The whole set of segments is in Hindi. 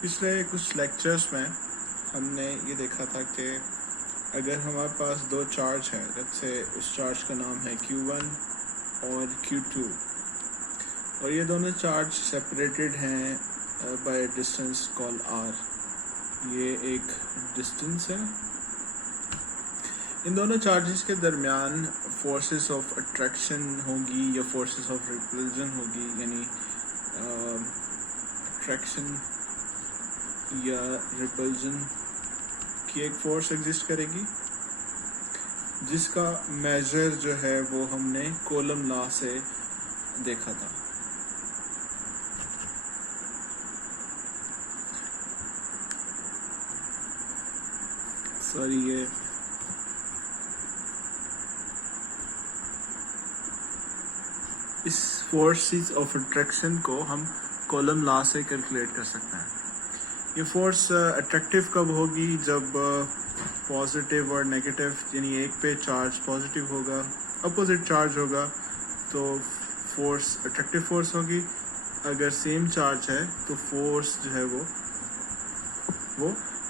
पिछले कुछ लेक्चर्स में हमने ये देखा था कि अगर हमारे पास दो चार्ज हैं, जैसे उस चार्ज का नाम है Q1 और Q2, और ये दोनों चार्ज सेपरेटेड हैं बाय डिस्टेंस कॉल R। ये एक डिस्टेंस है। इन दोनों चार्जेस के दरमियान फोर्सेस ऑफ अट्रैक्शन होगी या फोर्सेस ऑफ रिपल्जन होगी, यानी अट्रैक्शन या रिपल्जन की एक फोर्स एग्जिस्ट करेगी, जिसका मेजर जो है वो हमने कोलम लॉ से देखा था। सॉरी, ये इस फोर्सेस ऑफ अट्रैक्शन को हम कोलम लॉ से कैलकुलेट कर सकते हैं। ये फोर्स अट्रैक्टिव कब होगी? जब पॉजिटिव और नेगेटिव, यानी एक पे चार्ज पॉजिटिव होगा, अपोजिट चार्ज होगा तो फोर्स अट्रैक्टिव फोर्स होगी। अगर सेम चार्ज है तो फोर्स जो है वो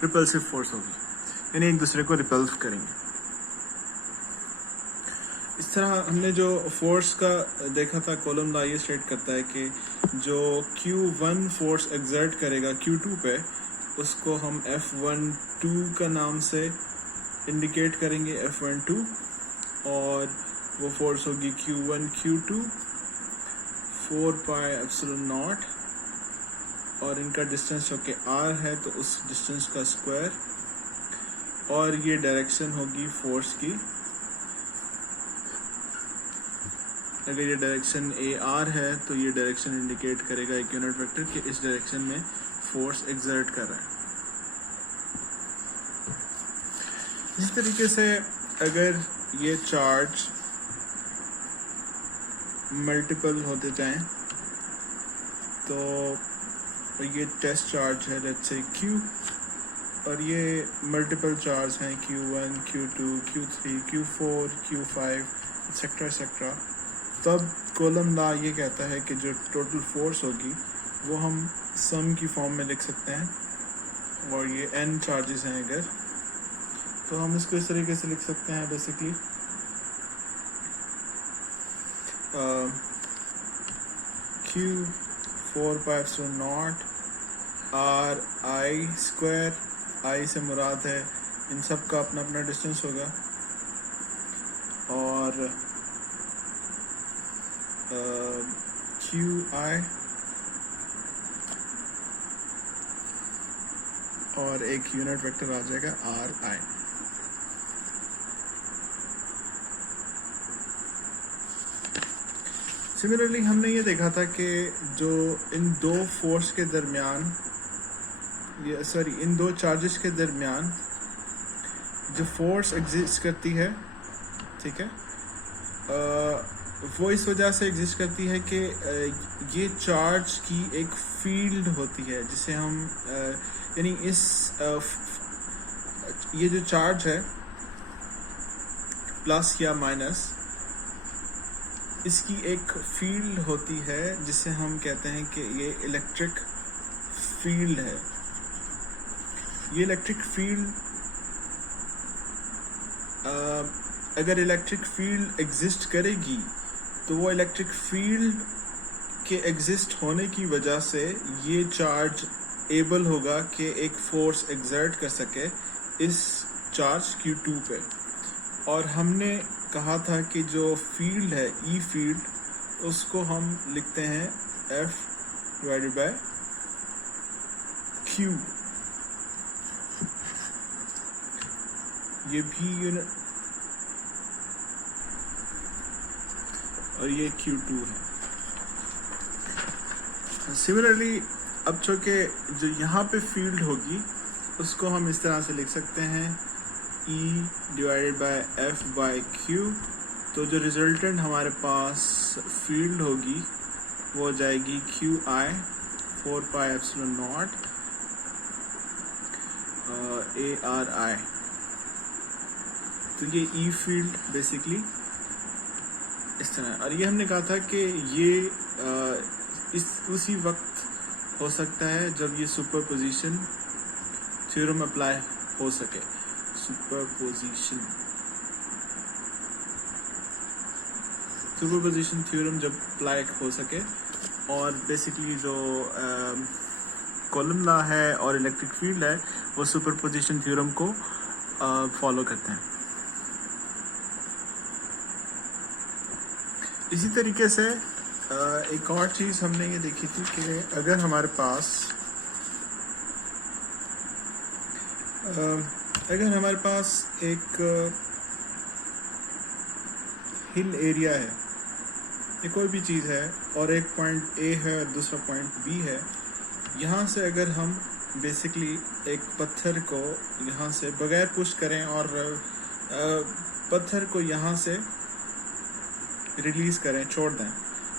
रिपल्सिव फोर्स होगी, यानी एक दूसरे को रिपल्स करेंगे। इस तरह हमने जो फोर्स का देखा था, कोलम लॉ ये स्टेट करता है कि जो Q1 फोर्स एक्सर्ट करेगा Q2 पे, उसको हम F12 का नाम से इंडिकेट करेंगे, F12, और वो फोर्स होगी Q1 Q2 4 pi epsilon not, और इनका डिस्टेंस जो कि R है तो उस डिस्टेंस का स्क्वायर, और ये डायरेक्शन होगी फोर्स की। अगर ये डायरेक्शन AR है तो ये डायरेक्शन इंडिकेट करेगा एक यूनिट वेक्टर कि इस डायरेक्शन में फोर्स एक्सर्ट कर रहा है। इसी तरीके से अगर ये चार्ज मल्टीपल होते जाएं तो ये टेस्ट चार्ज है, लेट्स से Q, और ये मल्टीपल चार्ज हैं Q1, Q2, Q3, Q4, Q5 etcetera etcetera, तब कोलम लॉ ये कहता है कि जो टोटल फोर्स होगी वो हम सम की फॉर्म में लिख सकते हैं, और ये n चार्जेस हैं अगर, तो हम इसको इस तरीके से लिख सकते हैं basically Q 4 pi epsilon not R I square, I से मुराद है इन सब का अपना अपना डिस्टेंस होगा, और QI, और एक यूनिट वेक्टर आ जाएगा RI। सिमिलरली हमने ये देखा था कि जो इन दो फोर्स के दरमियान, इन दो चार्जेस के दरमियान जो फोर्स एग्जिस्ट करती है, ठीक है, वो इस वजह से एग्जिस्ट करती है कि ये चार्ज की एक फील्ड होती है, जिसे हम यानी इस ये जो चार्ज है प्लस या माइनस, इसकी एक फील्ड होती है जिसे हम कहते हैं कि ये इलेक्ट्रिक फील्ड है। ये इलेक्ट्रिक फील्ड, अगर इलेक्ट्रिक फील्ड एग्जिस्ट करेगी तो वो इलेक्ट्रिक फील्ड के एग्जिस्ट होने की वजह से ये चार्ज एबल होगा कि एक फोर्स एक्सर्ट कर सके इस चार्ज Q2 पे। और हमने कहा था कि जो फील्ड है E फील्ड, उसको हम लिखते हैं F डिवाइडेड बाय Q। ये भी यूनिट, और ये Q2 है। सिमिलरली अब चूँकि जो यहाँ पे फील्ड होगी उसको हम इस तरह से लिख सकते हैं E divided by F by Q, तो जो रिजल्टेंट हमारे पास फील्ड होगी वो हो जाएगी QI 4 pi epsilon not ARI। तो ये E फील्ड बेसिकली इस तरह, और ये हमने कहा था कि ये इस उसी वक्त हो सकता है जब ये सुपरपोजिशन थ्योरम अप्लाई हो सके। सुपरपोजिशन थ्योरम जब अप्लाई हो सके और बेसिकली जो कॉलम लॉ है और इलेक्ट्रिक फील्ड है वो सुपरपोजिशन थ्योरम को फॉलो करते हैं। इसी तरीके से एक और चीज़ हमने ये देखी थी कि अगर हमारे पास एक हिल एरिया है, ये कोई भी चीज़ है और एक पॉइंट ए है और दूसरा पॉइंट बी है, यहाँ से अगर हम बेसिकली एक पत्थर को यहाँ से बगैर पुश करें और पत्थर को यहाँ से रिलीज करें, छोड़ दें,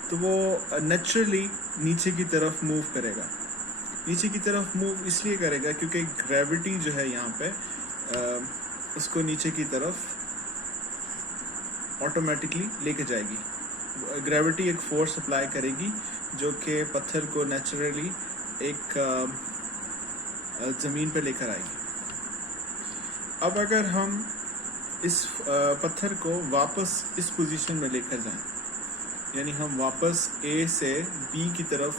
तो वो नेचुरली नीचे की तरफ मूव करेगा। नीचे की तरफ मूव इसलिए करेगा क्योंकि ग्रेविटी जो है यहाँ पे उसको नीचे की तरफ ऑटोमेटिकली लेके जाएगी। ग्रेविटी एक फोर्स अप्लाई करेगी जो कि पत्थर को नेचुरली एक ज़मीन पे लेकर आएगी। अब अगर हम इस पत्थर को वापस इस पोजीशन में लेकर जाएं, यानी हम वापस ए से बी की तरफ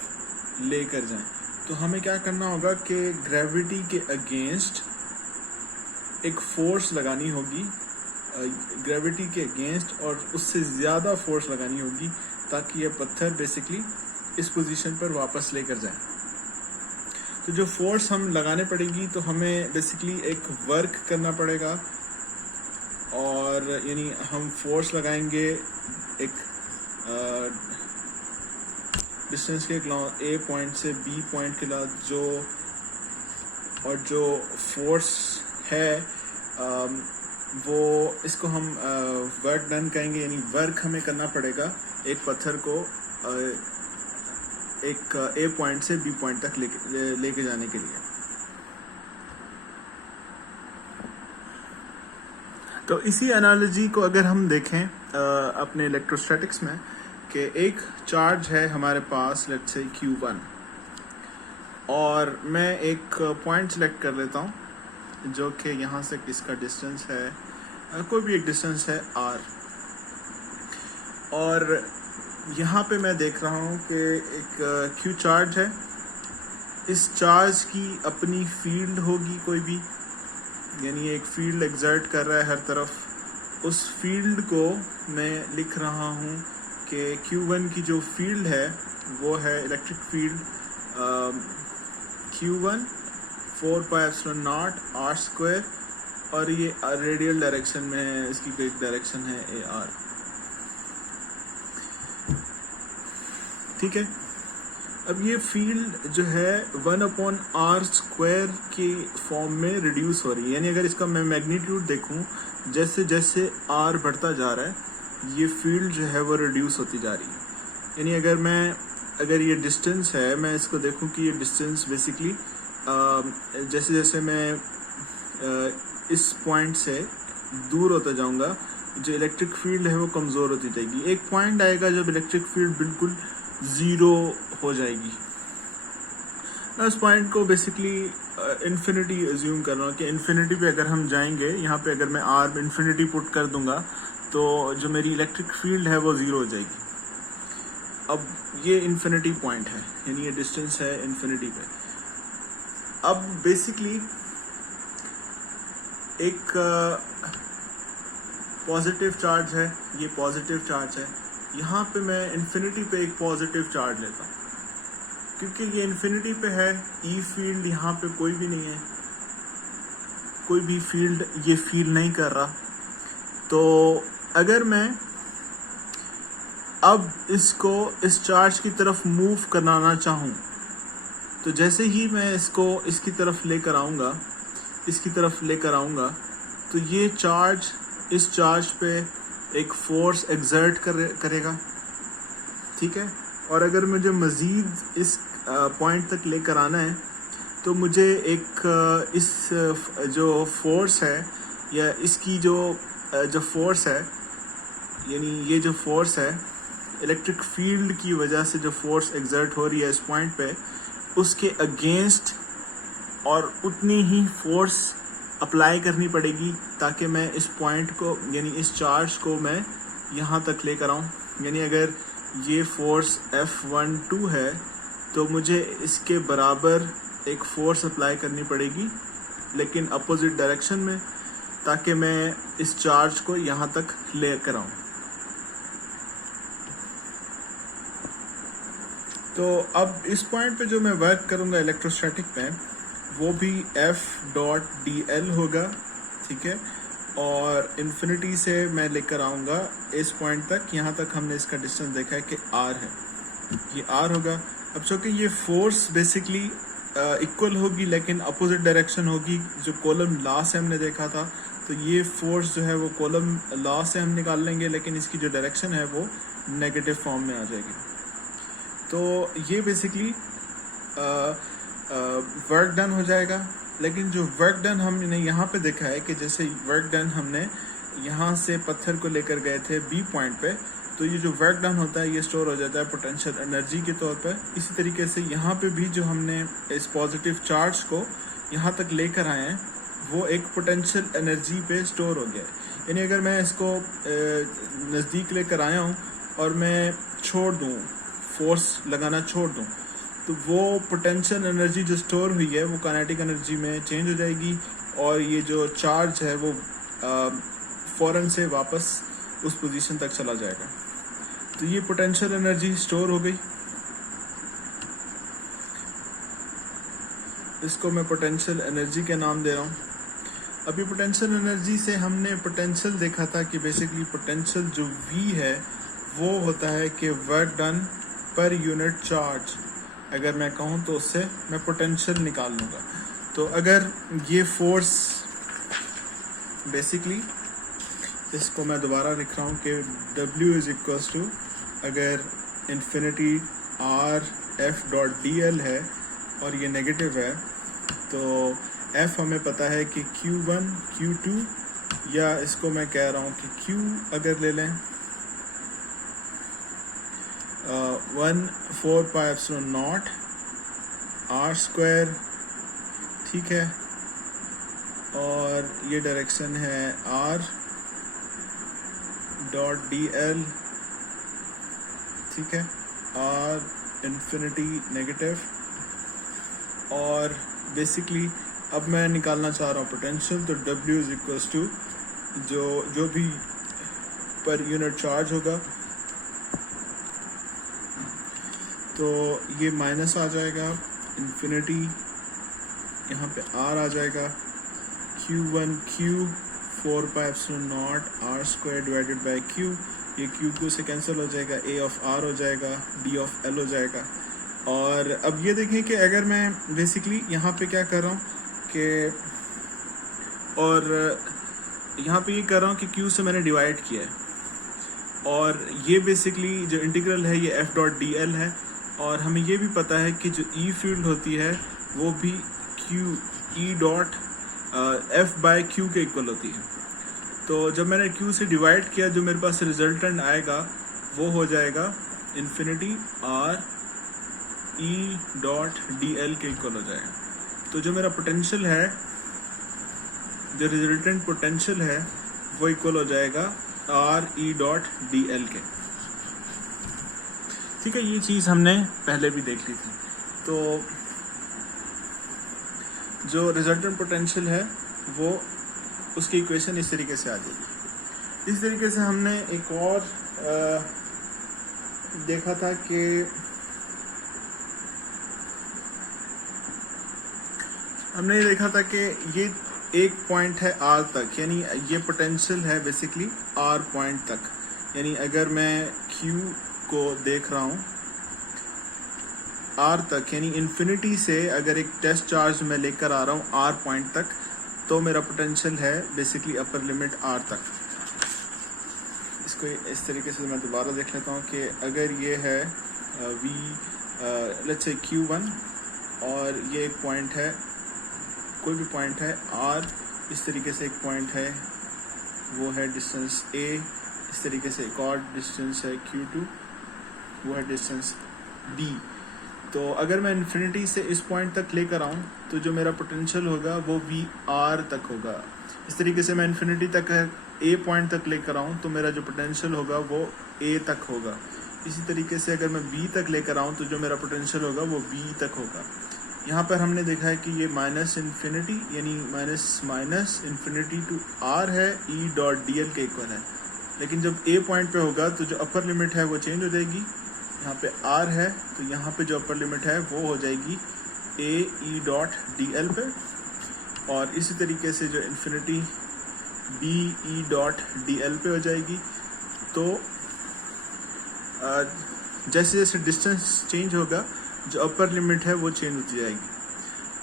लेकर जाएं, तो हमें क्या करना होगा कि ग्रेविटी के अगेंस्ट एक फोर्स लगानी होगी, ग्रेविटी के अगेंस्ट, और उससे ज़्यादा फोर्स लगानी होगी ताकि ये पत्थर बेसिकली इस पोजीशन पर वापस लेकर जाए। तो जो फोर्स हम लगाने पड़ेगी तो हमें बेसिकली एक वर्क करना पड़ेगा, और यानी हम फोर्स लगाएंगे एक डिस्टेंस के खिलाफ, ए पॉइंट से बी पॉइंट के खिलाफ जो फोर्स है वो इसको हम वर्क डन कहेंगे। यानी वर्क हमें करना पड़ेगा एक पत्थर को एक ए पॉइंट से बी पॉइंट तक लेके जाने के लिए। तो इसी एनालॉजी को अगर हम देखें अपने इलेक्ट्रोस्टैटिक्स में कि एक चार्ज है हमारे पास, लेट्स से Q1, और मैं एक पॉइंट सेलेक्ट कर लेता हूँ जो कि यहाँ से इसका डिस्टेंस है, कोई भी एक डिस्टेंस है R, और यहाँ पे मैं देख रहा हूँ कि एक Q चार्ज है। इस चार्ज की अपनी फील्ड होगी कोई भी, यानी एक फील्ड एग्जर्ट कर रहा है हर तरफ। उस फील्ड को मैं लिख रहा हूँ कि Q1 की जो फील्ड है वो है इलेक्ट्रिक फील्ड Q1 4πε0 r², और ये रेडियल डायरेक्शन में है, इसकी कोई डायरेक्शन है AR। ठीक है, अब ये फील्ड जो है 1/r² के फॉर्म में रिड्यूस हो रही है, यानी अगर इसका मैं मैग्नीट्यूड देखूं, जैसे जैसे r बढ़ता जा रहा है ये फील्ड जो है वो रिड्यूस होती जा रही है। यानी अगर ये डिस्टेंस है, मैं इसको देखूं कि ये डिस्टेंस बेसिकली जैसे जैसे मैं इस पॉइंट से दूर होता जाऊंगा, जो इलेक्ट्रिक फील्ड है वो कमज़ोर होती जाएगी। एक पॉइंट आएगा जब इलेक्ट्रिक फील्ड बिल्कुल ज़ीरो हो जाएगी। मैं उस पॉइंट को बेसिकली इन्फिनिटी एज्यूम कर रहा हूँ कि इन्फिनिटी पे अगर हम जाएंगे, यहाँ पे अगर मैं आर इन्फिनिटी पुट कर दूंगा तो जो मेरी इलेक्ट्रिक फील्ड है वो ज़ीरो हो जाएगी। अब ये इन्फिनिटी पॉइंट है, यानी ये डिस्टेंस है इन्फिनिटी पे। अब बेसिकली एक पॉजिटिव चार्ज है, ये पॉजिटिव चार्ज है, यहाँ पे मैं इन्फिनिटी पे एक पॉजिटिव चार्ज लेता हूँ क्योंकि ये इन्फिनिटी पे है। ई फील्ड यहाँ पे कोई भी नहीं है, कोई भी फील्ड ये फील नहीं कर रहा। तो अगर मैं अब इसको इस चार्ज की तरफ मूव कराना चाहूँ, तो जैसे ही मैं इसको इसकी तरफ लेकर आऊँगा, इसकी तरफ लेकर आऊँगा, तो ये चार्ज इस चार्ज पे एक फोर्स एग्जर्ट करेगा। ठीक है, और अगर मुझे मज़ीद इस पॉइंट तक लेकर आना है तो मुझे एक इस जो फोर्स है या इसकी जो फोर्स है, यानी ये जो फोर्स है इलेक्ट्रिक फील्ड की वजह से जो फोर्स एग्जर्ट हो रही है इस पॉइंट पे, उसके अगेंस्ट और उतनी ही फोर्स अप्लाई करनी पड़ेगी ताकि मैं इस पॉइंट को यानी इस चार्ज को मैं यहाँ तक लेकर आऊँ। यानी अगर ये फोर्स F12 है तो मुझे इसके बराबर एक फोर्स अप्लाई करनी पड़ेगी लेकिन अपोजिट डायरेक्शन में, ताकि मैं इस चार्ज को यहाँ तक लेकर आऊँ। तो अब इस पॉइंट पे जो मैं वर्क करूँगा इलेक्ट्रोस्टैटिक पे, वो भी F.dl होगा, ठीक है। और इन्फिनिटी से मैं लेकर आऊँगा इस पॉइंट तक, यहाँ तक हमने इसका डिस्टेंस देखा है कि R है, ये R होगा। अब चूँकि ये फोर्स बेसिकली इक्वल होगी लेकिन अपोजिट डायरेक्शन होगी, जो कॉलम लॉ से हमने देखा था, तो ये फोर्स जो है वो कॉलम लॉ से हम निकाल लेंगे लेकिन इसकी जो डायरेक्शन है वो नेगेटिव फॉर्म में आ जाएगी। तो ये बेसिकली वर्क डन हो जाएगा। लेकिन जो वर्क डन हमने यहाँ पे देखा है कि जैसे वर्क डन हमने यहाँ से पत्थर को लेकर गए थे बी पॉइंट पे, तो ये जो वर्क डन होता है ये स्टोर हो जाता है पोटेंशियल एनर्जी के तौर पर। इसी तरीके से यहाँ पे भी जो हमने इस पॉजिटिव चार्ज को यहाँ तक लेकर आए हैं वो एक पोटेंशियल एनर्जी पे स्टोर हो गया है। यानी अगर मैं इसको नज़दीक लेकर आया हूँ और मैं छोड़ दूँ, फोर्स लगाना छोड़ दूँ, तो वो पोटेंशियल एनर्जी जो स्टोर हुई है वो काइनेटिक एनर्जी में चेंज हो जाएगी और ये जो चार्ज है वो फ़ौरन से वापस उस पोजीशन तक चला जाएगा। तो ये पोटेंशियल एनर्जी स्टोर हो गई। इसको मैं पोटेंशियल एनर्जी के नाम दे रहा हूँ। अभी पोटेंशियल एनर्जी से हमने पोटेंशियल देखा था कि बेसिकली पोटेंशियल जो V है वो होता है कि work done per unit charge. अगर मैं कहूँ तो उससे मैं पोटेंशियल निकाल लूँगा। तो अगर ये फोर्स बेसिकली, इसको मैं दोबारा लिख रहा हूँ कि W इज इक्वल्स टू, अगर इन्फिनिटी R F.dl है और ये नेगेटिव है तो F हमें पता है कि Q1 Q2, या इसको मैं कह रहा हूँ कि Q अगर ले लें 1/4πε0 R², ठीक है। और ये डायरेक्शन है R.dl, ठीक है। R infinity negative. और बेसिकली अब मैं निकालना चाह रहा हूँ पोटेंशियल, तो W इज इक्वल्स टू जो भी पर यूनिट चार्ज होगा तो ये माइनस आ जाएगा, इन्फिनिटी यहाँ पे R आ जाएगा, Q1 Q 4πε0 R² divided by Q, ये Q से कैंसिल हो जाएगा, A ऑफ R हो जाएगा, D ऑफ L हो जाएगा। और अब ये देखें कि अगर मैं बेसिकली यहाँ पे क्या कर रहा हूँ कि, और यहाँ पे ये कर रहा हूँ कि Q से मैंने डिवाइड किया है और ये बेसिकली जो इंटीग्रल है ये F.dl है। और हमें ये भी पता है कि जो E फील्ड होती है वो भी Q E.F/Q के इक्वल होती है। तो जब मैंने Q से डिवाइड किया, जो मेरे पास रिजल्टेंट आएगा वो हो जाएगा इन्फिनिटी R E.dl के इक्वल हो जाएगा। तो जो मेरा पोटेंशियल है, जो रिजल्टेंट पोटेंशियल है वो इक्वल हो जाएगा R E.dl के, ठीक है। ये चीज़ हमने पहले भी देख ली थी। तो जो रिजल्टेंट पोटेंशियल है वो उसकी इक्वेशन इस तरीके से आ जाएगी। इस तरीके से हमने एक और देखा था कि हमने ये देखा था कि ये एक पॉइंट है R तक, यानी ये पोटेंशियल है बेसिकली R पॉइंट तक। यानी अगर मैं Q को देख रहा हूँ R तक, यानी इन्फिनिटी से अगर एक टेस्ट चार्ज मैं लेकर आ रहा हूँ R पॉइंट तक, तो मेरा पोटेंशियल है बेसिकली अपर लिमिट R तक। इसको इस तरीके से मैं दोबारा देख लेता हूँ कि अगर ये है लेट्स से Q1 और ये एक पॉइंट है, कोई भी पॉइंट है R, इस तरीके से एक पॉइंट है वो है डिस्टेंस A, इस तरीके से एक और डिस्टेंस है Q2 वो है डिस्टेंस D। तो अगर मैं इन्फिनिटी से इस पॉइंट तक लेकर आऊँ तो जो मेरा पोटेंशियल होगा वो वी आर तक होगा। इस तरीके से मैं इन्फिनिटी तक ए पॉइंट तक लेकर आऊँ तो मेरा जो पोटेंशियल होगा वो ए तक होगा। इसी तरीके से अगर मैं बी तक लेकर आऊँ तो जो मेरा पोटेंशियल होगा वो बी तक होगा। यहाँ पर हमने देखा है कि ये माइनस इन्फिनिटी यानी माइनस इन्फिनिटी टू आर है ई डॉट डी एल के इक्वल है, लेकिन जब ए पॉइंट पे होगा तो जो अपर लिमिट है वो चेंज हो जाएगी। यहाँ पे आर है तो यहाँ पे जो अपर लिमिट है वो हो जाएगी A E dot D L पे, और इसी तरीके से जो infinity B E dot D L पे हो जाएगी। तो जैसे जैसे डिस्टेंस चेंज होगा जो अपर लिमिट है वो चेंज होती जाएगी।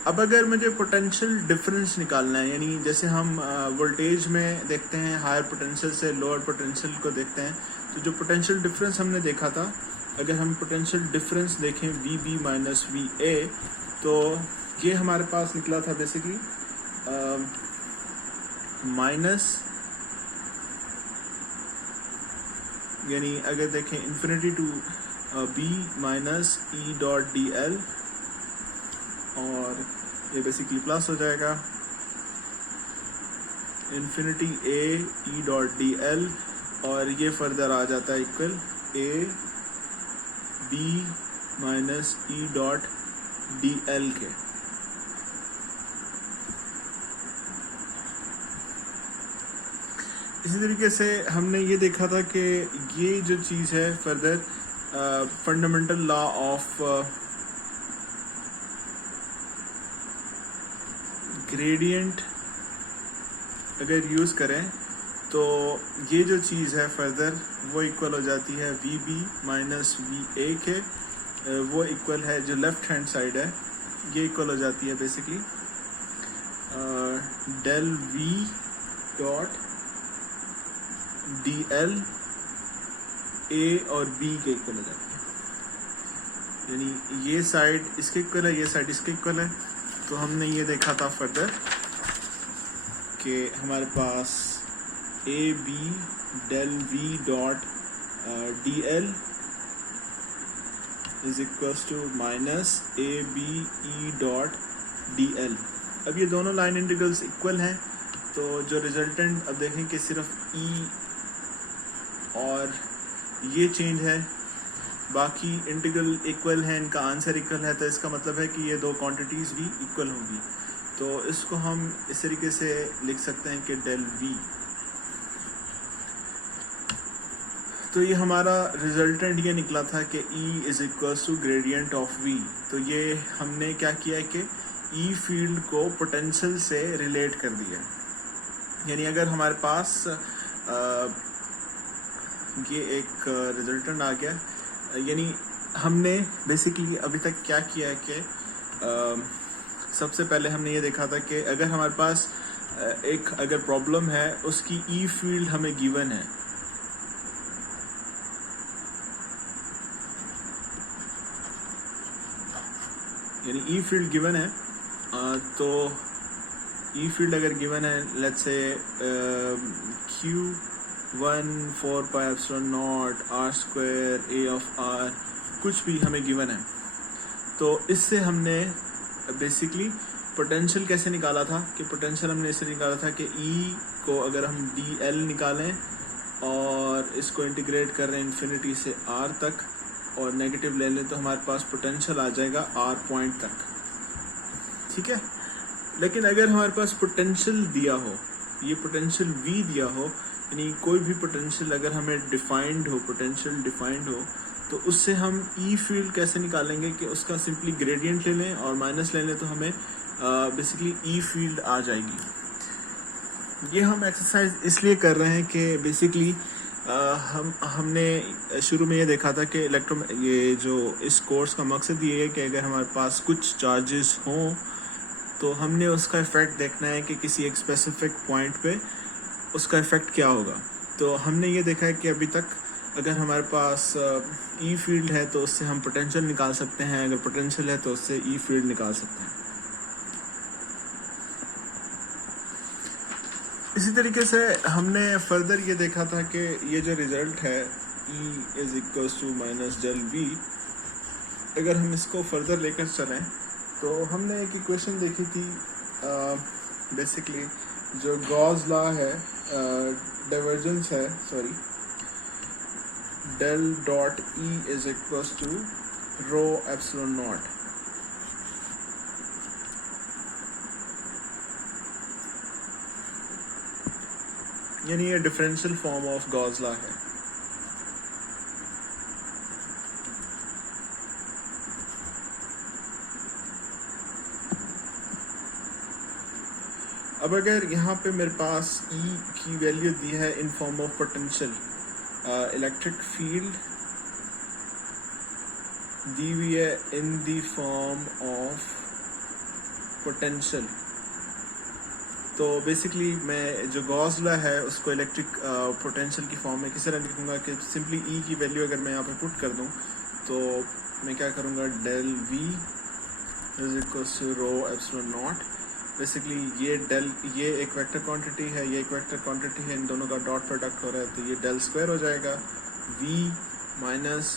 अब अगर मुझे पोटेंशियल डिफरेंस निकालना है, यानी जैसे हम वोल्टेज में देखते हैं हायर पोटेंशियल से लोअर पोटेंशियल को देखते हैं, तो जो पोटेंशियल डिफरेंस हमने देखा था, अगर हम पोटेंशियल डिफरेंस देखें V B minus V A, तो ये हमारे पास निकला था बेसिकली माइनस, यानी अगर देखें infinity to B minus E dot D L, और ये बेसिकली प्लस हो जाएगा infinity A E dot D L, और ये फर्दर आ जाता है equal A B minus E dot D L के। इसी तरीके से हमने ये देखा था कि ये जो चीज़ है further fundamental law of gradient अगर यूज़ करें तो ये जो चीज़ है फर्दर वो इक्वल हो जाती है V B minus V A के, वो इक्वल है जो लेफ्ट हैंड साइड है ये इक्वल हो जाती है basically del V dot D L A और बी के इक्वल हो जाती है, यानी ये साइड इसके इक्वल है, ये साइड इसके इक्वल है। तो हमने ये देखा था फर्दर कि हमारे पास A B del V dot D L is equals to minus A B E dot D L. अब ये दोनों लाइन इंटीग्रल्स इक्वल हैं, तो जो रिजल्टेंट अब देखें कि सिर्फ ई और ये चेंज है, बाकी इंटीग्रल इक्वल है, इनका आंसर इक्वल है, तो इसका मतलब है कि ये दो क्वांटिटीज़ भी इक्वल होंगी। तो इसको हम इस तरीके से लिख सकते हैं कि डेल वी, तो ये हमारा रिजल्टेंट ये निकला था कि E is equals to gradient of V। तो ये हमने क्या किया है कि E फील्ड को पोटेंशियल से रिलेट कर दिया, यानी अगर हमारे पास ये एक रिजल्टेंट आ गया, यानी हमने बेसिकली अभी तक क्या किया है कि सबसे पहले हमने ये देखा था कि अगर हमारे पास एक अगर प्रॉब्लम है उसकी ई फील्ड हमें गिवन है, यानी ई फील्ड गिवन है, तो ई फील्ड अगर गिवन है let's say Q1 4 pi epsilon not R square A of R कुछ भी हमें गिवन है, तो इससे हमने बेसिकली पोटेंशियल कैसे निकाला था कि पोटेंशियल हमने इससे निकाला था कि E को अगर हम DL निकालें और इसको इंटीग्रेट कर रहे हैं इन्फिनिटी से R तक और नेगेटिव ले लें तो हमारे पास पोटेंशियल आ जाएगा R पॉइंट तक, ठीक है। लेकिन अगर हमारे पास पोटेंशियल दिया हो, ये पोटेंशियल V दिया हो, यानी कोई भी पोटेंशियल अगर हमें डिफाइंड हो, पोटेंशियल डिफाइंड हो, तो उससे हम ई फील्ड कैसे निकालेंगे कि उसका सिंपली ग्रेडियंट ले लें और माइनस ले लें तो हमें बेसिकली ई फील्ड आ जाएगी। ये हम एक्सरसाइज इसलिए कर रहे हैं कि बेसिकली हमने शुरू में ये देखा था कि ये जो इस कोर्स का मकसद ये है कि अगर हमारे पास कुछ चार्जेस हों तो हमने उसका इफ़ेक्ट देखना है कि किसी एक स्पेसिफिक पॉइंट पे उसका इफ़ेक्ट क्या होगा। तो हमने ये देखा है कि अभी तक अगर हमारे पास ई फील्ड है तो उससे हम पोटेंशियल निकाल सकते हैं, अगर पोटेंशियल है तो उससे ई फील्ड निकाल सकते हैं। इसी तरीके से हमने फर्दर ये देखा था कि ये जो रिज़ल्ट है E is equals to minus del V, अगर हम इसको फर्दर लेकर चलें तो हमने एक इक्वेशन देखी थी बेसिकली जो गॉस लॉ है, डाइवर्जेंस है, sorry, del dot E is equals to rho epsilon naught. यानी ये differential form of Gauss law है। अब अगर यहाँ पे मेरे पास E की वैल्यू दी है in form of potential, electric field दी हुई है in the form of potential, तो बेसिकली मैं जो गॉस लॉ है उसको इलेक्ट्रिक पोटेंशियल की फॉर्म में किस तरह लिखूंगा कि सिंपली E की वैल्यू अगर मैं यहाँ पे पुट कर दूँ तो मैं क्या करूँगा, del V is equals to rho epsilon naught. Basically ये एक वेक्टर क्वांटिटी है, ये एक वेक्टर क्वांटिटी है, इन दोनों का डॉट प्रोडक्ट हो रहा है तो ये डेल स्क्वायर हो जाएगा V minus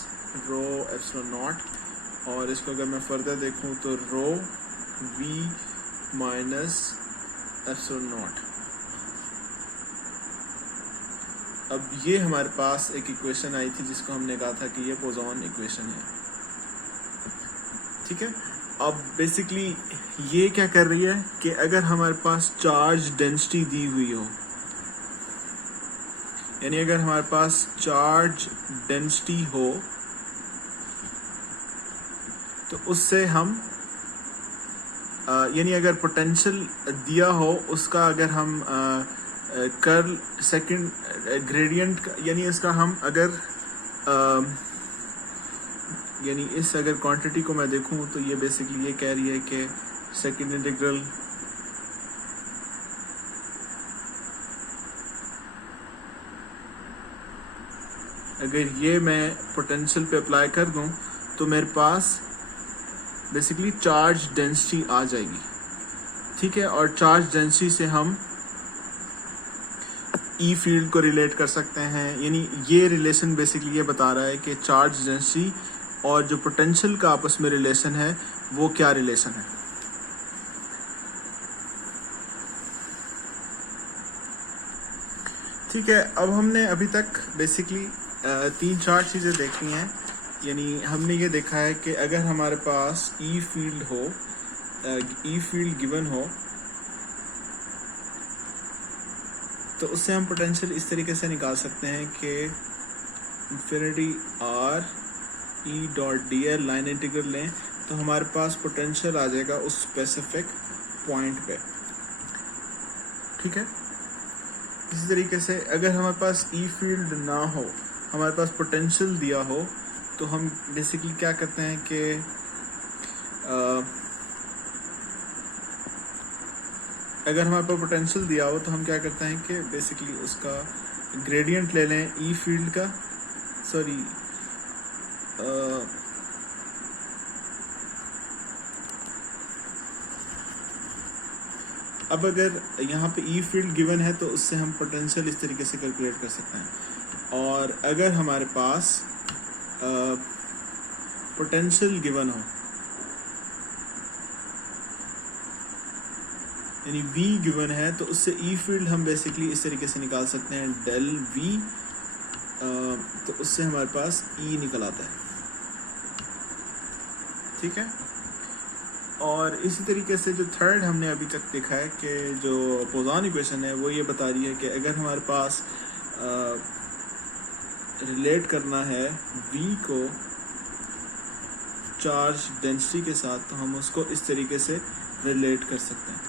rho epsilon not. और इसको अगर मैं फर्दर देखूं तो रो V माइनस एप्सिलॉन नॉट। अब ये हमारे पास एक इक्वेशन आई थी जिसको हमने कहा था कि ये पोजॉन इक्वेशन है, ठीक है। अब बेसिकली ये क्या कर रही है कि अगर हमारे पास चार्ज डेंसिटी दी हुई हो, यानी अगर हमारे पास चार्ज डेंसिटी हो तो उससे हम यानी अगर पोटेंशियल दिया हो उसका अगर हम कर्ल सेकंड ग्रेडियंट यानी इसका हम अगर यानी इस अगर क्वांटिटी को मैं देखूं तो ये बेसिकली ये कह रही है कि सेकंड इंटीग्रल अगर ये मैं पोटेंशियल पे अप्लाई कर दूं तो मेरे पास बेसिकली चार्ज डेंसिटी आ जाएगी, ठीक है। और चार्ज डेंसिटी से हम ई फील्ड को रिलेट कर सकते हैं, यानी ये रिलेशन बेसिकली ये बता रहा है कि चार्ज डेंसिटी और जो पोटेंशियल का आपस में रिलेशन है वो क्या रिलेशन है। ठीक है, अब हमने अभी तक बेसिकली 3-4 चीज़ें देखी हैं। यानी हमने ये देखा है कि अगर हमारे पास ई फील्ड हो, ई फील्ड गिवन हो तो उससे हम पोटेंशियल इस तरीके से निकाल सकते हैं कि infinity R E dot D L line integral लें तो हमारे पास पोटेंशियल आ जाएगा उस स्पेसिफिक पॉइंट पे, ठीक है। इसी तरीके से अगर हमारे पास ई फील्ड ना हो, हमारे पास पोटेंशियल दिया हो तो हम बेसिकली क्या करते हैं कि अगर हमारे पास पोटेंशियल दिया हो तो हम क्या करते हैं कि बेसिकली उसका ग्रेडियंट ले लें ई फील्ड का, सॉरी अब अगर यहाँ पे ई फील्ड गिवन है तो उससे हम पोटेंशियल इस तरीके से कैलकुलेट कर सकते हैं। और अगर हमारे पास पोटेंशियल गिवन हो यानी V गिवन है तो उससे ई फील्ड हम बेसिकली इस तरीके से निकाल सकते हैं डेल V, तो उससे हमारे पास E निकल आता है, ठीक है। और इसी तरीके से जो थर्ड हमने अभी तक देखा है कि जो पोजॉन इक्वेशन है वो ये बता रही है कि अगर हमारे पास रिलेट करना है V को चार्ज डेंसिटी के साथ तो हम उसको इस तरीके से रिलेट कर सकते हैं।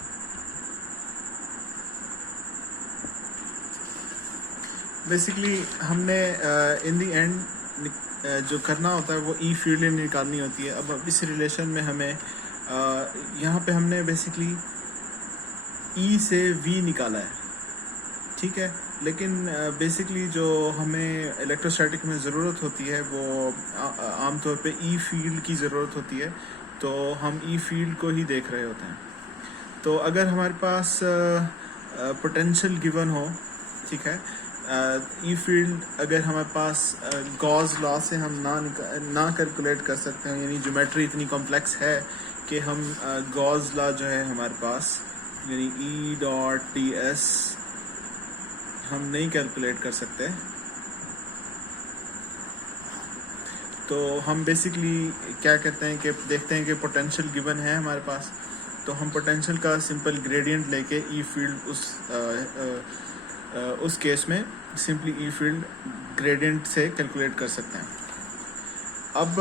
बेसिकली हमने इन दी एंड जो करना होता है वो ई फील्ड निकालनी होती है। अब इस रिलेशन में हमें यहाँ पे हमने बेसिकली ई से वी निकाला है, ठीक है। लेकिन बेसिकली जो हमें इलेक्ट्रोस्टैटिक में ज़रूरत होती है वो आमतौर पे ई फील्ड की ज़रूरत होती है, तो हम ई फील्ड को ही देख रहे होते हैं। तो अगर हमारे पास पोटेंशियल गिवन हो, ठीक है, ई फील्ड अगर हमारे पास गॉस लॉ से हम ना कैलकुलेट कर सकते हैं, यानी ज्योमेट्री इतनी कॉम्प्लेक्स है कि हम गॉस लॉ जो है हमारे पास, यानी ई डॉट टी एस हम नहीं कैलकुलेट कर सकते, तो हम बेसिकली क्या कहते हैं कि देखते हैं कि पोटेंशियल गिवन है हमारे पास, तो हम पोटेंशियल का सिंपल ग्रेडियंट लेके ई फील्ड उस केस में सिंपली ई फील्ड ग्रेडियंट से कैलकुलेट कर सकते हैं। अब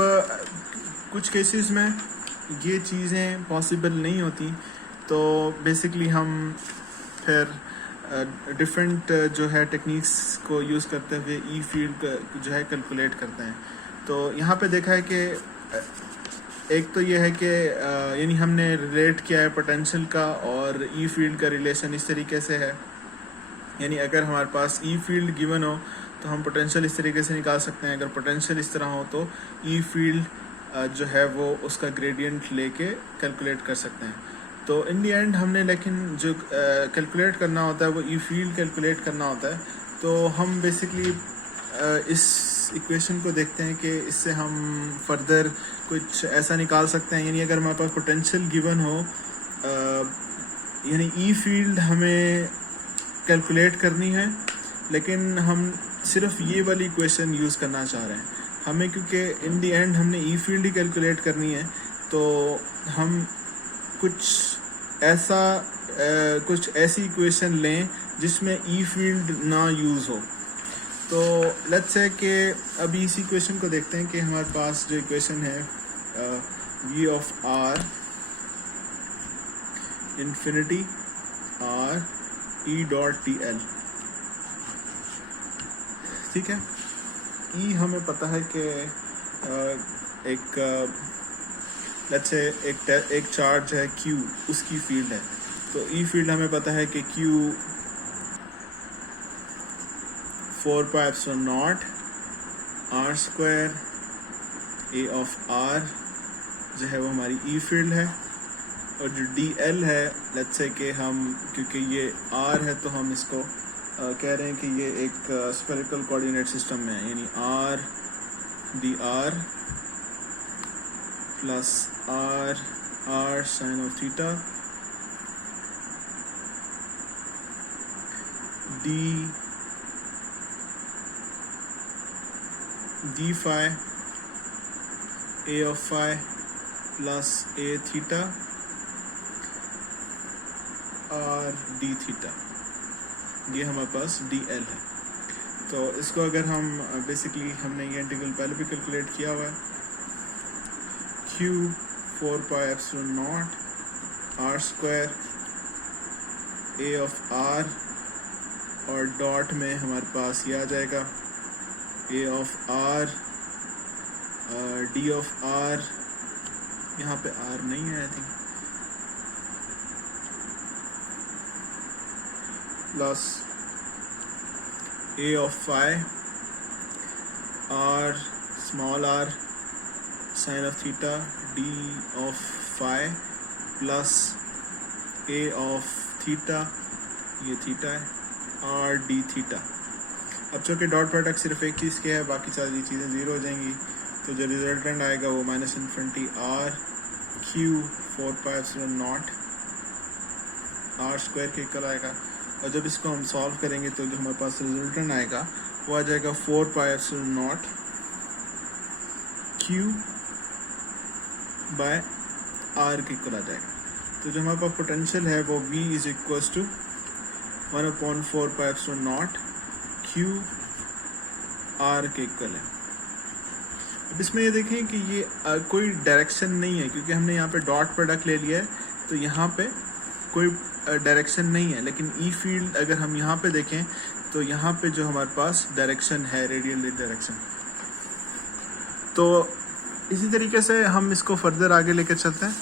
कुछ केसेस में ये चीज़ें पॉसिबल नहीं होती, तो बेसिकली हम फिर डिफरेंट जो है टेक्निक्स को यूज़ करते हुए ई फील्ड जो है कैलकुलेट करते हैं। तो यहाँ पे देखा है कि एक तो ये है कि यानी हमने रिलेट किया है पोटेंशियल का और ई फील्ड का रिलेशन इस तरीके से है, यानी अगर हमारे पास ई फील्ड गिवन हो तो हम पोटेंशियल इस तरीके से निकाल सकते हैं, अगर पोटेंशियल इस तरह हो तो ई फील्ड जो है वो उसका ग्रेडियंट लेके कैलकुलेट कर सकते हैं। तो इन दी एंड हमने लेकिन जो कैलकुलेट करना होता है वो ई फील्ड कैलकुलेट करना होता है, तो हम बेसिकली इस इक्वेशन को देखते हैं कि इससे हम फर्दर कुछ ऐसा निकाल सकते हैं, यानी अगर हमारे पास पोटेंशियल गिवन हो, यानी ई फील्ड हमें कैलकुलेट करनी है, लेकिन हम सिर्फ ये वाली इक्वेशन यूज़ करना चाह रहे हैं हमें, क्योंकि इन दी एंड हमने ई फील्ड ही कैलकुलेट करनी है, तो हम कुछ ऐसी इक्वेशन लें जिसमें ई फील्ड ना यूज़ हो। तो लेट्स से कि अभी इस इक्वेशन को देखते हैं कि हमारे पास जो इक्वेशन है V of R infinity R E dot T L, ठीक है। ई हमें पता है कि लेट्स से एक चार्ज है Q, उसकी फील्ड है, तो ई फील्ड हमें पता है कि Q 4 pi epsilon not R square A of R जो है वो हमारी ई फील्ड है, और जो डी एल है लेट्स से कि हम, क्योंकि ये आर है तो हम इसको कह रहे हैं कि ये एक स्फेरिकल कोऑर्डिनेट सिस्टम में है, यानी R D R plus R sine of theta D phi A of phi plus A theta और डी थीटा, ये हमारे पास डी एल है। तो इसको अगर हम बेसिकली हमने ये इंटीग्रल पहले भी कैलकुलेट किया हुआ है, Q 4 pi epsilon not R square A of R, और डॉट में हमारे पास ये आ जाएगा A of R D of R, यहाँ पे आर नहीं है I think, plus A of phi R small R sine of theta D of phi plus A of theta, ये थीटा है, आर डी थीटा। अब चूँकि डॉट प्रोडक्ट सिर्फ एक चीज़ के है, बाकी सारी चीज़ें ज़ीरो हो जाएंगी, तो जो रिजल्टेंट आएगा वो minus infinity R Q 4 pi epsilon not R square के इक्वल आएगा, और जब इसको हम सॉल्व करेंगे तो जो हमारे पास रिजल्टेंट आएगा वो आ जाएगा 4 pi epsilon naught Q by R के इक्वल आ जाएगा। तो जो हमारे पास पोटेंशियल है वो V is equals to 1/4 pi epsilon naught Q R के इक्वल है। अब इसमें ये देखें कि ये कोई डायरेक्शन नहीं है, क्योंकि हमने यहाँ पे डॉट प्रोडक्ट ले लिया है, तो यहाँ पे कोई डायरेक्शन नहीं है, लेकिन ई फील्ड अगर हम यहाँ पे देखें तो यहाँ पे जो हमारे पास डायरेक्शन है रेडियल डायरेक्शन। तो इसी तरीके से हम इसको फर्दर आगे लेकर चलते हैं।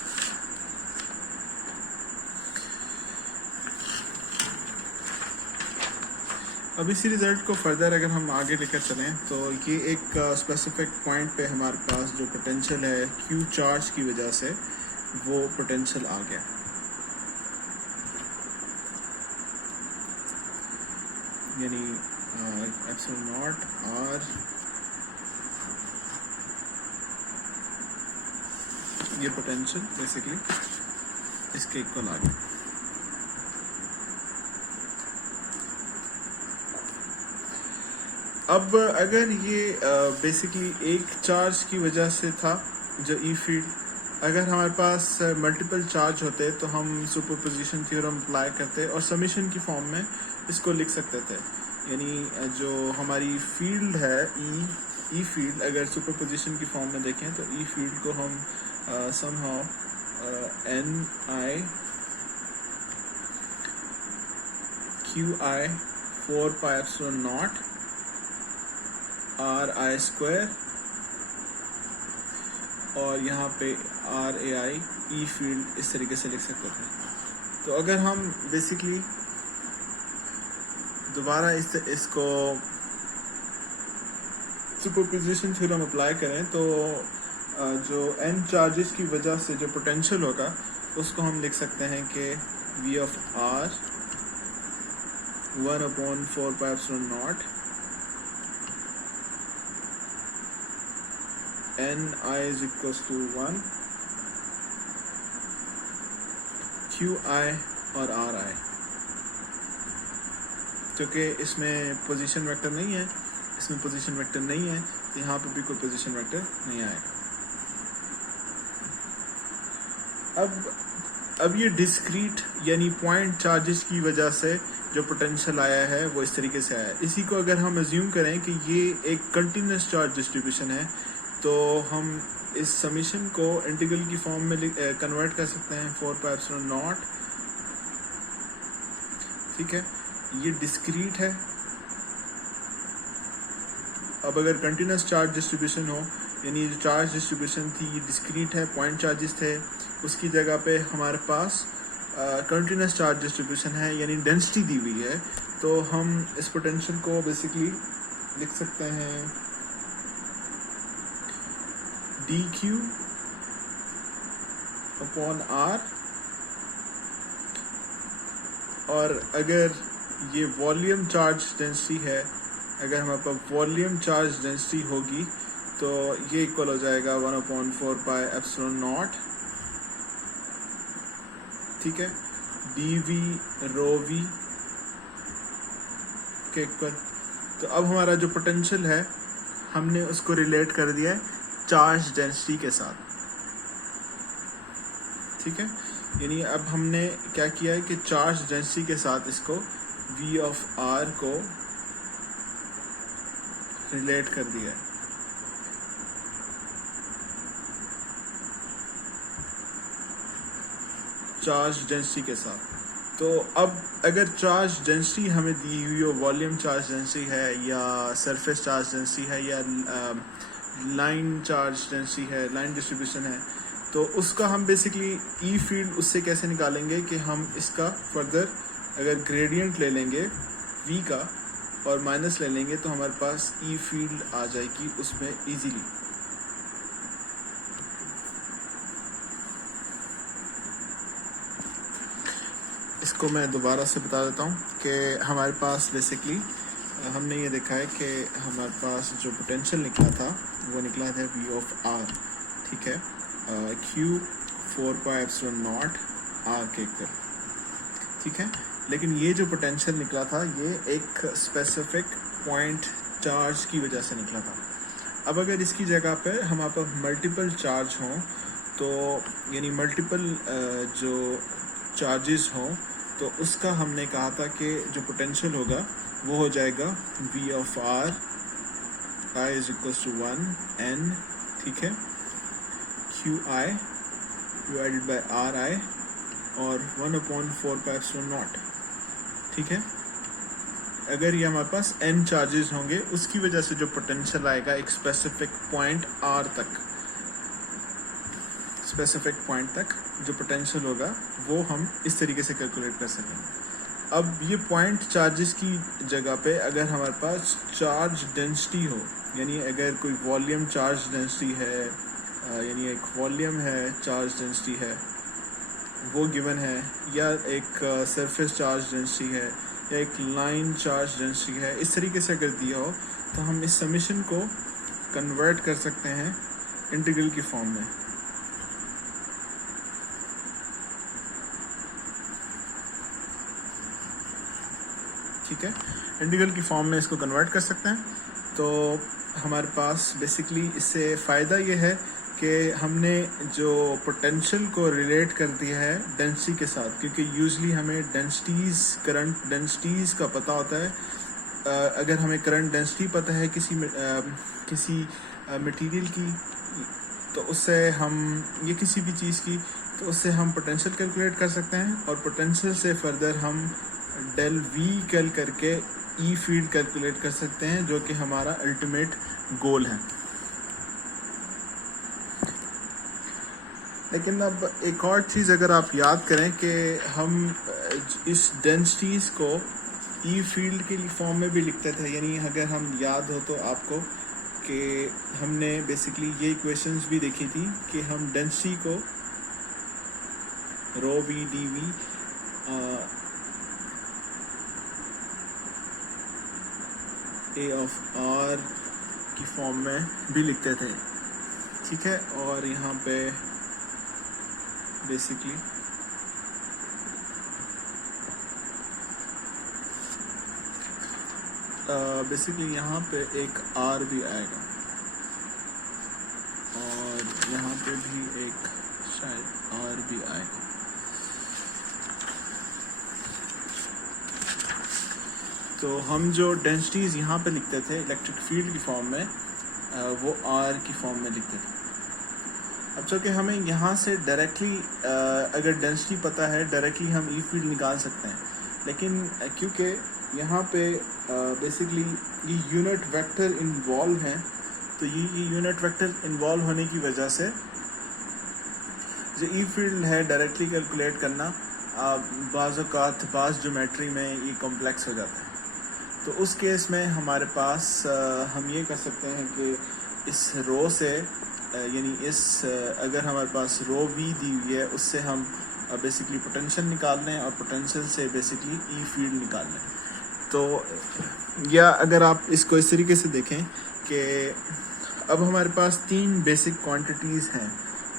अब इसी रिजल्ट को फर्दर अगर हम आगे लेकर चलें तो ये एक स्पेसिफिक पॉइंट पे हमारे पास जो पोटेंशियल है Q चार्ज की वजह से वो पोटेंशियल आ गया। यानी एप्सिलॉन नॉट आर, ये पोटेंशियल बेसिकली इसके इक्वल आ गया। अब अगर ये बेसिकली एक चार्ज की वजह से था जो ई फील्ड, अगर हमारे पास मल्टीपल चार्ज होते तो हम सुपरपोजिशन थ्योरम अप्लाई करते और समीशन की फॉर्म में इसको लिख सकते थे। यानी जो हमारी फील्ड है ई फील्ड, अगर सुपरपोजिशन की फॉर्म में देखें तो ई फील्ड को हम somehow N I Q I 4 pi epsilon not R I square और यहाँ पे R A I E field इस तरीके से लिख सकते थे। तो अगर हम बेसिकली दोबारा इसको सुपरपोजिशन थ्योरम अप्लाई करें तो जो n चार्जेस की वजह से जो पोटेंशियल होगा उसको हम लिख सकते हैं कि v of r 1/4 pi epsilon not n I is equals to 1 q I और r I, क्योंकि इसमें पोजीशन वेक्टर नहीं है, इसमें पोजीशन वेक्टर नहीं है तो यहाँ पे भी कोई पोजीशन वेक्टर नहीं आएगा। अब ये डिस्क्रीट यानी पॉइंट चार्जेस की वजह से जो पोटेंशियल आया है वो इस तरीके से आया है। इसी को अगर हम अज्यूम करें कि ये एक कंटिन्यूस चार्ज डिस्ट्रीब्यूशन है तो हम इस समीशन को इंटीग्रल की फॉर्म में कन्वर्ट कर सकते हैं 4 पाई एप्सिलॉन नॉट। ठीक है, ये डिस्क्रीट है। अब अगर कंटिन्यूस चार्ज डिस्ट्रीब्यूशन हो, यानी जो चार्ज डिस्ट्रीब्यूशन थी ये डिस्क्रीट है, पॉइंट चार्जेस थे, उसकी जगह पे हमारे पास कंटिन्यूस चार्ज डिस्ट्रीब्यूशन है यानी डेंसिटी दी हुई है, तो हम इस पोटेंशियल को बेसिकली लिख सकते हैं dq अपॉन r। और अगर ये वॉल्यूम चार्ज डेंसिटी है, अगर हमारे पास वॉल्यूम चार्ज डेंसिटी होगी तो ये इक्वल हो जाएगा 1/4 पाई एप्सिलॉन नॉट। ठीक है, dv रो v के इक्वल। तो अब हमारा जो पोटेंशियल है हमने उसको रिलेट कर दिया है चार्ज डेंसिटी के साथ। ठीक है, यानी अब हमने क्या किया है कि चार्ज डेंसिटी के साथ इसको v ऑफ r को रिलेट कर दिया है। चार्ज डेंसिटी के साथ। तो अब अगर चार्ज डेंसिटी हमें दी हुई हो, वॉल्यूम चार्ज डेंसिटी है या सरफेस चार्ज डेंसिटी है या लाइन चार्ज डेंसिटी है, लाइन डिस्ट्रीब्यूशन है, तो उसका हम बेसिकली ई फील्ड उससे कैसे निकालेंगे कि हम इसका फर्दर अगर ग्रेडियंट ले लेंगे v का और माइनस ले लेंगे तो हमारे पास ई फील्ड आ जाएगी उसमें इजीली। इसको मैं दोबारा से बता देता हूँ कि हमारे पास बेसिकली हमने ये देखा है कि हमारे पास जो पोटेंशियल निकला था वो निकला था v ऑफ r। ठीक है, q 4 pi epsilon not r के इक्वल। ठीक है, लेकिन ये जो पोटेंशियल निकला था ये एक स्पेसिफिक पॉइंट चार्ज की वजह से निकला था। अब अगर इसकी जगह पे हमारे पास मल्टीपल चार्ज हों तो यानी मल्टीपल जो चार्जेस हों तो उसका हमने कहा था कि जो पोटेंशियल होगा वो हो जाएगा v of r I is equal to 1 n। ठीक है, q I divided by r I और 1/4 पाई एप्सिलॉन नॉट। ठीक है, अगर ये हमारे पास n चार्जेस होंगे उसकी वजह से जो पोटेंशियल आएगा एक स्पेसिफिक पॉइंट r तक, स्पेसिफिक पॉइंट तक जो पोटेंशियल होगा वो हम इस तरीके से कैलकुलेट कर सकेंगे। अब ये पॉइंट चार्जेस की जगह पे अगर हमारे पास चार्ज डेंसिटी हो, यानी अगर कोई वॉल्यूम चार्ज डेंसिटी है, यानी एक वॉल्यूम है चार्ज डेंसिटी है वो गिवन है, या एक सरफेस चार्ज डेंसिटी है या एक लाइन चार्ज डेंसिटी है, इस तरीके से अगर दिया हो तो हम इस समेशन को कन्वर्ट कर सकते हैं इंटीग्रल की फॉर्म में। ठीक है, इंटीग्रल की फॉर्म में इसको कन्वर्ट कर सकते हैं। तो हमारे पास बेसिकली इससे फ़ायदा ये है कि हमने जो पोटेंशियल को रिलेट कर दिया है डेंसिटी के साथ, क्योंकि यूजली हमें डेंसिटीज़, करंट डेंसिटीज़ का पता होता है। अगर हमें करंट डेंसिटी पता है किसी मटेरियल की, तो उससे हम ये किसी भी चीज़ की, तो उससे हम पोटेंशियल कैलकुलेट कर सकते हैं, और पोटेंशियल से फर्दर हम डेल वी कैल करके ई फील्ड कैलकुलेट कर सकते हैं, जो कि हमारा अल्टीमेट गोल है। लेकिन अब एक और चीज़ अगर आप याद करें कि हम इस डेंसिटीज़ को ई फील्ड के फॉर्म में भी लिखते थे, यानी अगर हम याद हो तो आपको कि हमने बेसिकली ये इक्वेशंस भी देखी थी कि हम डेंसिटी को rho V D V A of R की फॉर्म में भी लिखते थे। ठीक है, और यहाँ पे बेसिकली यहाँ पे एक आर भी आएगा, और यहाँ पे भी एक शायद आर भी आएगा। तो हम जो डेंसिटीज़ यहाँ पे लिखते थे इलेक्ट्रिक फील्ड की फॉर्म में, वो आर की फॉर्म में लिखते थे। अब चूँकि हमें यहाँ से डायरेक्टली अगर डेंसिटी पता है, डायरेक्टली हम ई फील्ड निकाल सकते हैं, लेकिन क्योंकि यहाँ पे बेसिकली ये यूनिट वेक्टर इन्वॉल्व हैं, तो ये यूनिट वेक्टर इन्वॉल्व होने की वजह से जो ई फील्ड है डायरेक्टली कैलकुलेट करना बाज़ ज्योमेट्री में ये कॉम्प्लेक्स हो जाता है। तो उस केस में हमारे पास हम ये कर सकते हैं कि इस रो से यानी अगर हमारे पास रो वी दी हुई है, उससे हम बेसिकली पोटेंशियल निकाल लें, और पोटेंशियल से बेसिकली ई फील्ड निकाल लें। तो या अगर आप इसको इस तरीके से देखें कि अब हमारे पास 3 बेसिक क्वांटिटीज़ हैं,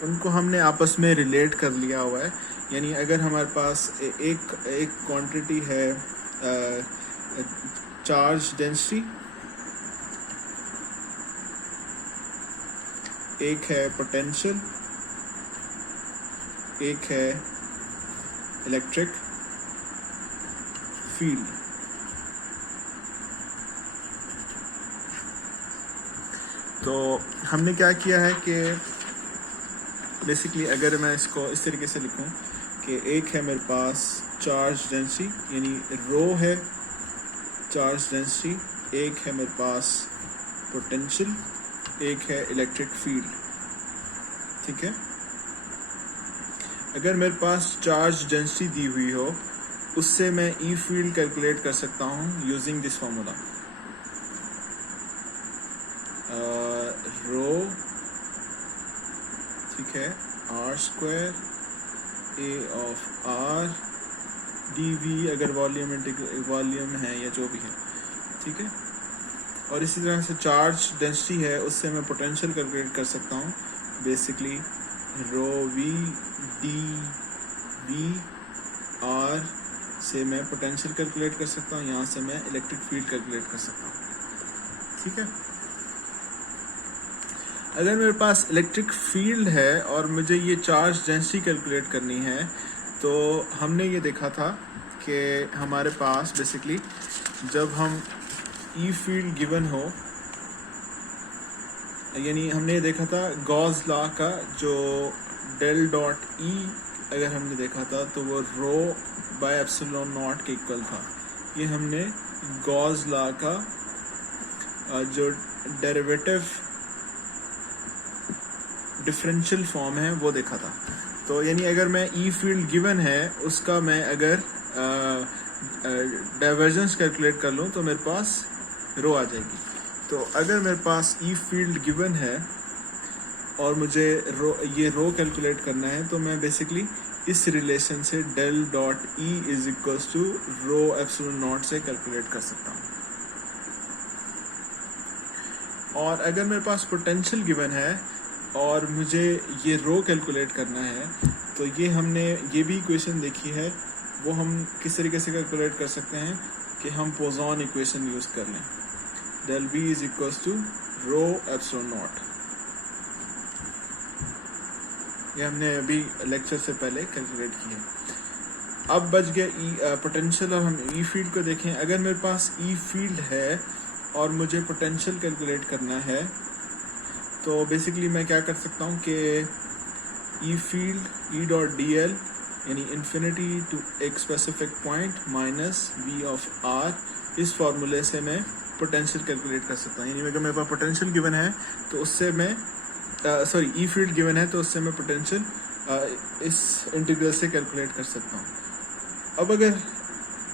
उनको हमने आपस में रिलेट कर लिया हुआ है। यानी अगर हमारे पास एक क्वांटिटी है चार्ज डेंसिटी, एक है पोटेंशियल, एक है इलेक्ट्रिक फील्ड। तो हमने क्या किया है कि बेसिकली अगर मैं इसको इस तरीके से लिखूं कि एक है मेरे पास चार्ज डेंसिटी, यानी रो है चार्ज डेंसिटी, एक है मेरे पास पोटेंशियल, एक है इलेक्ट्रिक फील्ड। ठीक है, अगर मेरे पास चार्ज डेंसिटी दी हुई हो, उससे मैं ई फील्ड कैलकुलेट कर सकता हूँ यूजिंग दिस फॉर्मूला। रो, ठीक है, R square A of R D V, अगर वॉल्यूम है या जो भी है। ठीक है, और इसी तरह से चार्ज डेंसिटी है, उससे मैं पोटेंशियल कैलकुलेट कर सकता हूँ basically rho V D V R से मैं पोटेंशियल कैलकुलेट कर सकता हूँ, यहाँ से मैं इलेक्ट्रिक फील्ड कैलकुलेट कर सकता हूँ। ठीक है, अगर मेरे पास इलेक्ट्रिक फील्ड है और मुझे ये चार्ज डेंसिटी कैलकुलेट करनी है, तो हमने ये देखा था कि हमारे पास बेसिकली जब हम ई फील्ड गिवन हो, यानी हमने ये देखा था गॉस लॉ का जो डेल डॉट ई अगर हमने देखा था तो वो रो बाय एप्सिलॉन नॉट के इक्वल था। ये हमने गॉस लॉ का जो डेरिवेटिव डिफरेंशियल फॉर्म है वो देखा था। तो यानी अगर मैं ई फील्ड गिवन है, उसका मैं अगर डाइवर्जेंस कैलकुलेट कर लूँ तो मेरे पास रो आ जाएगी। तो अगर मेरे पास ई फील्ड गिवन है और मुझे ये रो कैलकुलेट करना है, तो मैं बेसिकली इस रिलेशन से del dot E is equals to rho epsilon naught से कैलकुलेट कर सकता हूँ। और अगर मेरे पास पोटेंशियल गिवन है और मुझे ये रो कैलकुलेट करना है, तो ये हमने ये भी इक्वेशन देखी है, वो हम किस तरीके से कैलकुलेट कर सकते हैं कि हम पोजॉन इक्वेशन यूज कर लें, del B is equals to rho epsilon naught. ये हमने अभी लेक्चर से पहले कैलकुलेट की है। अब बच गया ई पोटेंशियल, और हम ई फील्ड को देखें। अगर मेरे पास ई फील्ड है और मुझे पोटेंशियल कैलकुलेट करना है, तो बेसिकली मैं क्या कर सकता हूँ कि E field E dot D L यानी इन्फिनिटी टू एक specific point minus V of R, इस फॉर्मूले से मैं पोटेंशियल कैलकुलेट कर सकता हूँ। यानी अगर मेरे पास पोटेंशियल गिवन है तो उससे मैं ई फील्ड गिवन है तो उससे मैं पोटेंशियल इस इंटीग्रल से कैलकुलेट कर सकता हूँ। अब अगर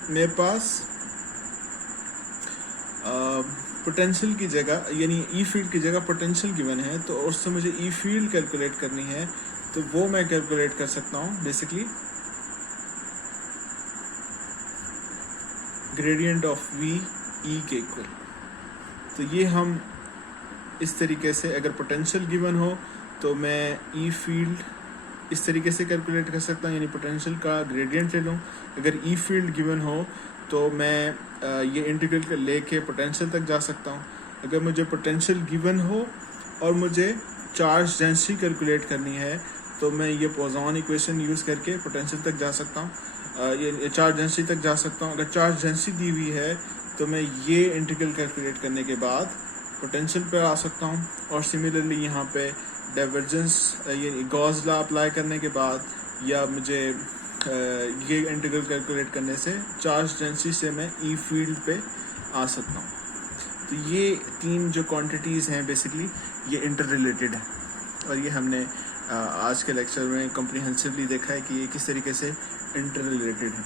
मेरे पास पोटेंशियल की जगह यानी ई फील्ड की जगह पोटेंशियल गिवन है, तो उससे मुझे ई फील्ड कैलकुलेट करनी है, तो वो मैं कैलकुलेट कर सकता हूँ basically gradient of V E के इक्वल। तो ये हम इस तरीके से, अगर पोटेंशियल गिवन हो तो मैं ई फील्ड इस तरीके से कैलकुलेट कर सकता हूँ, यानी पोटेंशियल का ग्रेडियंट ले लूँ। अगर ई फील्ड गिवन हो तो मैं ये इंटीग्रल लेके पोटेंशियल तक जा सकता हूँ। अगर मुझे पोटेंशियल गिवन हो और मुझे चार्ज डेंसिटी कैलकुलेट करनी है, तो मैं ये पोजॉन इक्वेशन यूज़ करके पोटेंशियल तक जा सकता हूँ, ये चार्ज डेंसिटी तक जा सकता हूँ। अगर चार्ज डेंसिटी दी हुई है तो मैं ये इंटीग्रल कैलकुलेट करने के बाद पोटेंशियल पर आ सकता हूँ। और सिमिलरली यहाँ पे डाइवर्जेंस ये गॉस लॉ अप्लाई करने के बाद, या मुझे ये इंटीग्रल कैलकुलेट करने से चार्ज डेंसिटी से मैं ई फील्ड पे आ सकता हूँ। तो ये तीन जो क्वांटिटीज़ हैं बेसिकली ये इंटर रिलेटेड है, और ये हमने आज के लेक्चर में कॉम्प्रिहेंसिवली देखा है कि ये किस तरीके से इंटर रिलेटेड है।